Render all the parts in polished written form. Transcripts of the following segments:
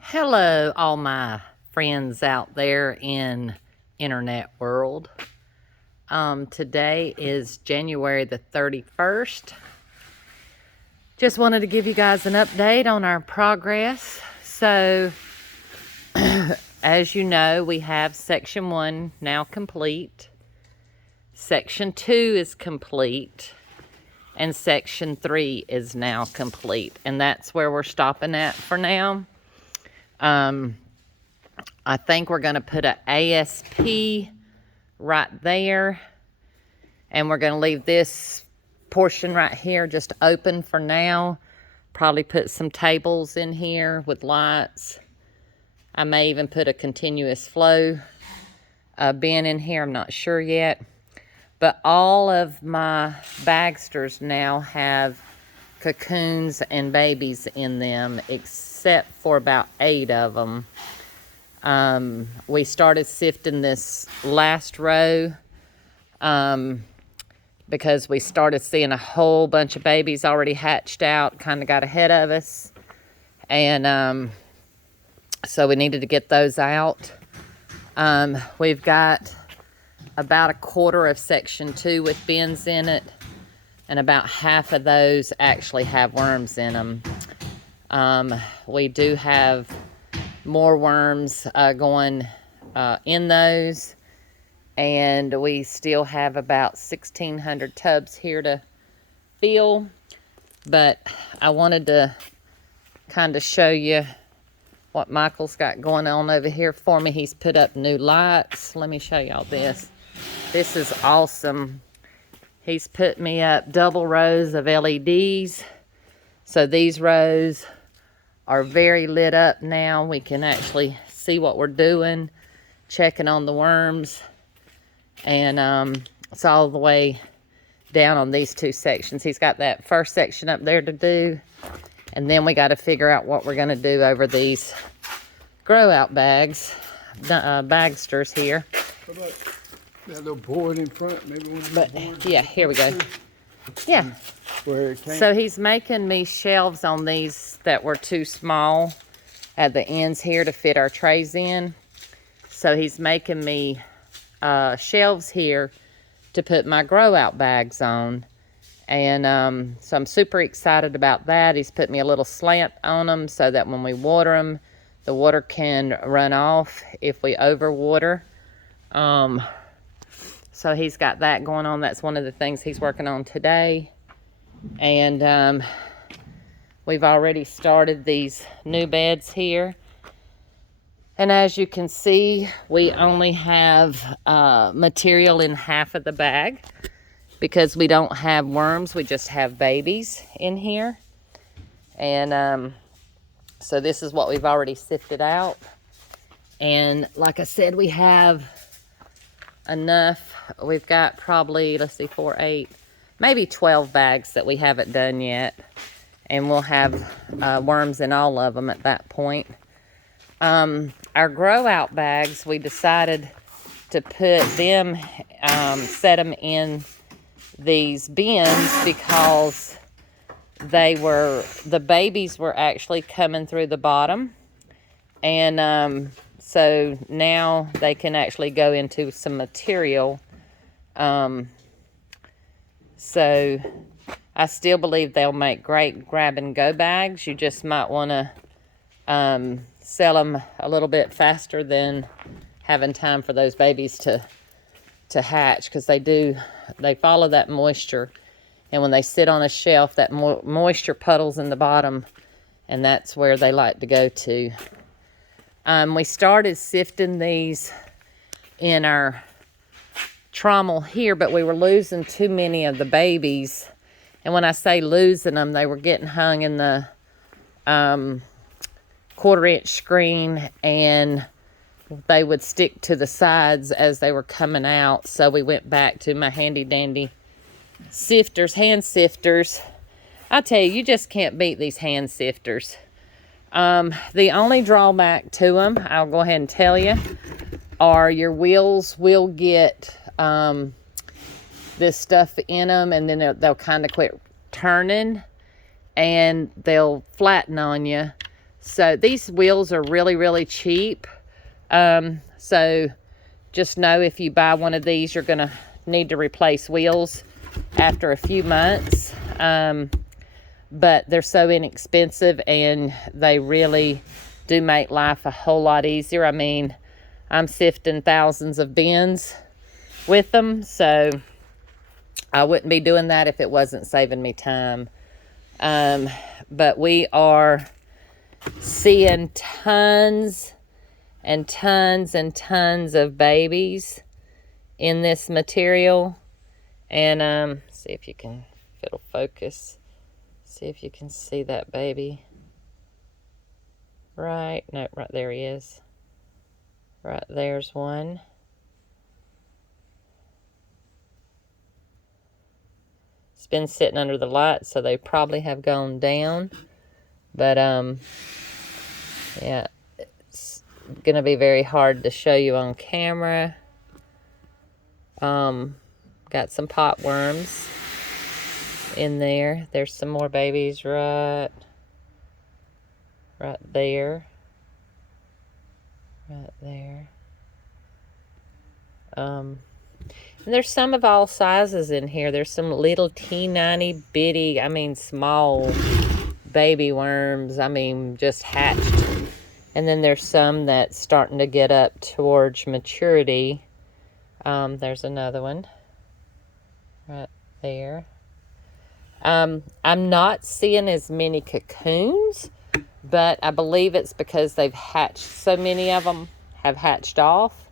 Hello, all my friends out there in internet world. Today is January the 31st. Just wanted to give you guys an update on our progress. So, as you know, we have section 1 now complete. Section 2 is complete. And section 3 is now complete. And that's where we're stopping at for now. I think we're going to put an ASP right there, and we're going to leave this portion right here just open for now. Probably put some tables in here with lights. I may even put a continuous flow bin in here. I'm not sure yet. But all of my bagsters now have cocoons and babies in them, except for about 8 of them. We started sifting this last row because we started seeing a whole bunch of babies already hatched out, kind of got ahead of us. And so we needed to get those out. We've got about a quarter of section 2 with bins in it, and about half of those actually have worms in them. We do have more worms going in those, and we still have about 1,600 tubs here to fill. But I wanted to kind of show you what Michael's got going on over here for me. He's put up new lights. Let me show y'all this. This is awesome. He's put me up double rows of LEDs. So these rows are very lit up now. We can actually see what we're doing, checking on the worms. And it's all the way down on these 2 sections. He's got that first section up there to do. And then we got to figure out what we're going to do over these grow out bags, bagsters here. What about that little board in front? Maybe one of the boards. Yeah, here we go. Yeah. Where it came. So he's making me shelves on these that were too small at the ends here to fit our trays in. So he's making me shelves here to put my grow out bags on. And so I'm super excited about that. He's put me a little slant on them so that when we water them, the water can run off if we overwater. So he's got that going on. That's one of the things he's working on today. And we've already started these new beds here. And as you can see, we only have material in half of the bag because we don't have worms. We just have babies in here. And so this is what we've already sifted out. And like I said, we have enough. We've got probably, let's see, 4, 8, maybe 12 bags that we haven't done yet. And we'll have worms in all of them at that point. Our grow out bags, we decided to put them, set them in these bins because the babies were actually coming through the bottom. And so now they can actually go into some material. So I still believe they'll make great grab and go bags. You just might want to sell them a little bit faster than having time for those babies to hatch, because they follow that moisture, and when they sit on a shelf, that moisture puddles in the bottom, and that's where they like to go to. We started sifting these in our trommel here, but we were losing too many of the babies. And when I say losing them, they were getting hung in the 1/4-inch screen, and they would stick to the sides as they were coming out. So we went back to my handy dandy sifters, hand sifters. I tell you, you just can't beat these hand sifters. The only drawback to them, I'll go ahead and tell you, are your wheels will get this stuff in them, and then they'll kind of quit turning, and they'll flatten on you. So these wheels are really, really cheap. So just know if you buy one of these, you're going to need to replace wheels after a few months. But they're so inexpensive, and they really do make life a whole lot easier. I mean, I'm sifting thousands of bins with them, so I wouldn't be doing that if it wasn't saving me time. But we are seeing tons and tons and tons of babies in this material. And see if you can, if it'll focus. See if you can see that baby. Right, no, right there he is. Right there's one. It's been sitting under the light, so they probably have gone down. But yeah, it's gonna be very hard to show you on camera. Got some pot worms in there. There's some more babies right there. Right there. And there's some of all sizes in here. There's some little teeny bitty, I mean small baby worms. I mean just hatched. And then there's some that's starting to get up towards maturity. There's another one right there. I'm not seeing as many cocoons, but I believe it's because they've hatched. So many of them have hatched off.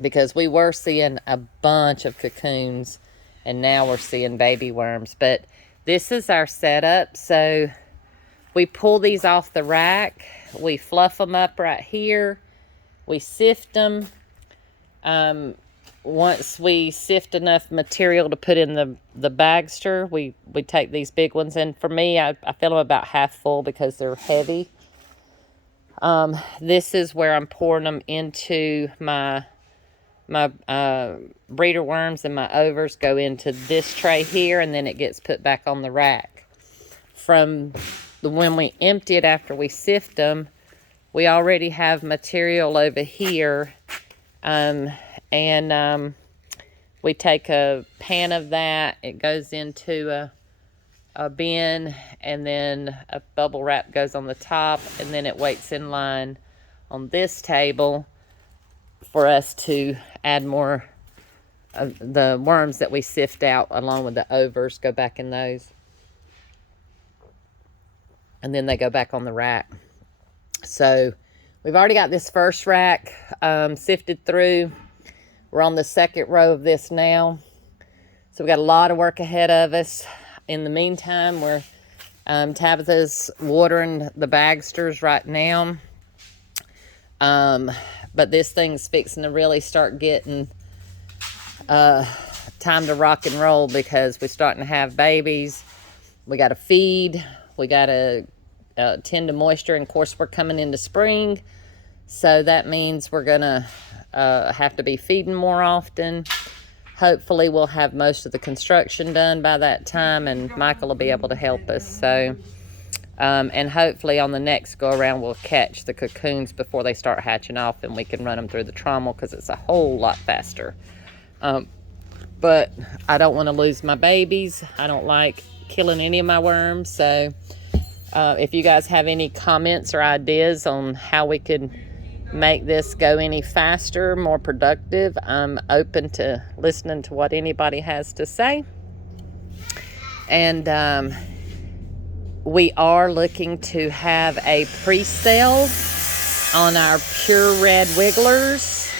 Because we were seeing a bunch of cocoons, and now we're seeing baby worms. But this is our setup. So we pull these off the rack. We fluff them up right here. We sift them. Once we sift enough material to put in the bagster, we take these big ones. And for me, I fill them about half full because they're heavy. This is where I'm pouring them into my breeder worms, and my overs go into this tray here, and then it gets put back on the rack. From when we empty it after we sift them, we already have material over here. We take a pan of that, it goes into a bin, and then a bubble wrap goes on the top, and then it waits in line on this table for us to add more of the worms that we sift out, along with the overs, go back in those. And then they go back on the rack. So we've already got this first rack sifted through. We're on the second row of this now. So we've got a lot of work ahead of us. In the meantime, we're Tabitha's watering the bagsters right now. But this thing's fixing to really start getting time to rock and roll, because we're starting to have babies. We got to feed. We got to tend to moisture. And of course, we're coming into spring. So that means we're going to have to be feeding more often. Hopefully, we'll have most of the construction done by that time, and Michael will be able to help us. So, and hopefully on the next go around, we'll catch the cocoons before they start hatching off, and we can run them through the trommel, because it's a whole lot faster. But I don't want to lose my babies. I don't like killing any of my worms. So if you guys have any comments or ideas on how we could make this go any faster, more productive, I'm open to listening to what anybody has to say. And we are looking to have a pre-sale on our pure red wigglers,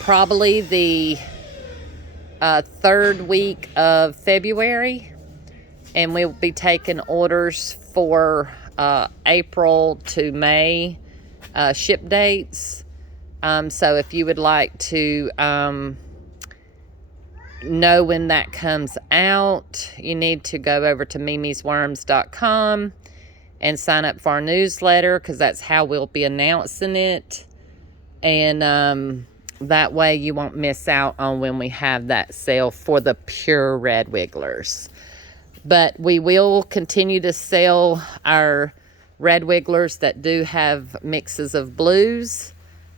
probably the third week of February, and we'll be taking orders for April to May ship dates. So if you would like to know when that comes out, you need to go over to memesworms.com and sign up for our newsletter, because that's how we'll be announcing it. And that way you won't miss out on when we have that sale for the pure red wigglers. But we will continue to sell our red wigglers that do have mixes of blues,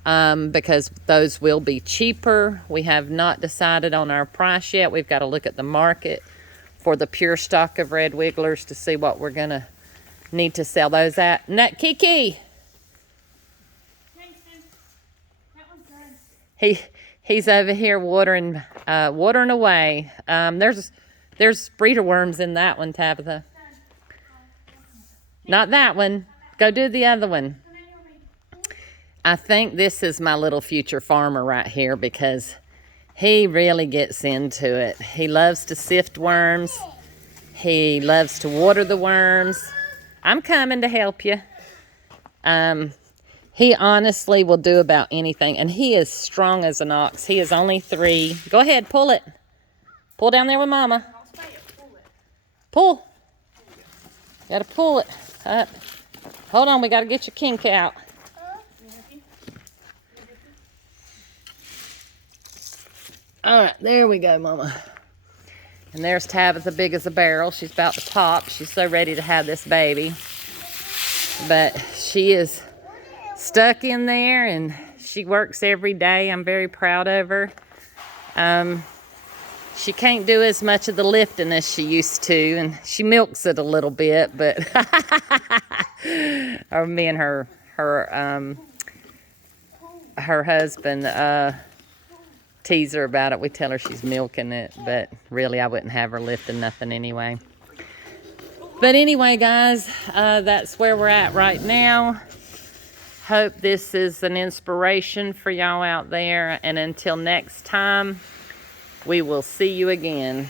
because those will be cheaper. We have not decided on our price yet. We've got to look at the market for the pure stock of red wigglers to see what we're going to need to sell those at. Nut Kiki! He's over here watering away. There's breeder worms in that one, Tabitha. Not that one. Go do the other one. I think this is my little future farmer right here because he really gets into it. He loves to sift worms. He loves to water the worms. I'm coming to help you. He honestly will do about anything, and he is strong as an ox. He is only 3. Go ahead, pull it. Pull down there with Mama. Pull. Got to pull it up. Hold on, we got to get your kink out. All right, there we go, Mama. And there's Tabitha, big as a barrel. She's about to pop. She's so ready to have this baby. But she is stuck in there, and she works every day. I'm very proud of her. She can't do as much of the lifting as she used to, and she milks it a little bit, but or me and her husband tease her about it. We tell her she's milking it, but really I wouldn't have her lifting nothing anyway. But anyway, guys, that's where we're at right now. Hope this is an inspiration for y'all out there, and until next time, we will see you again.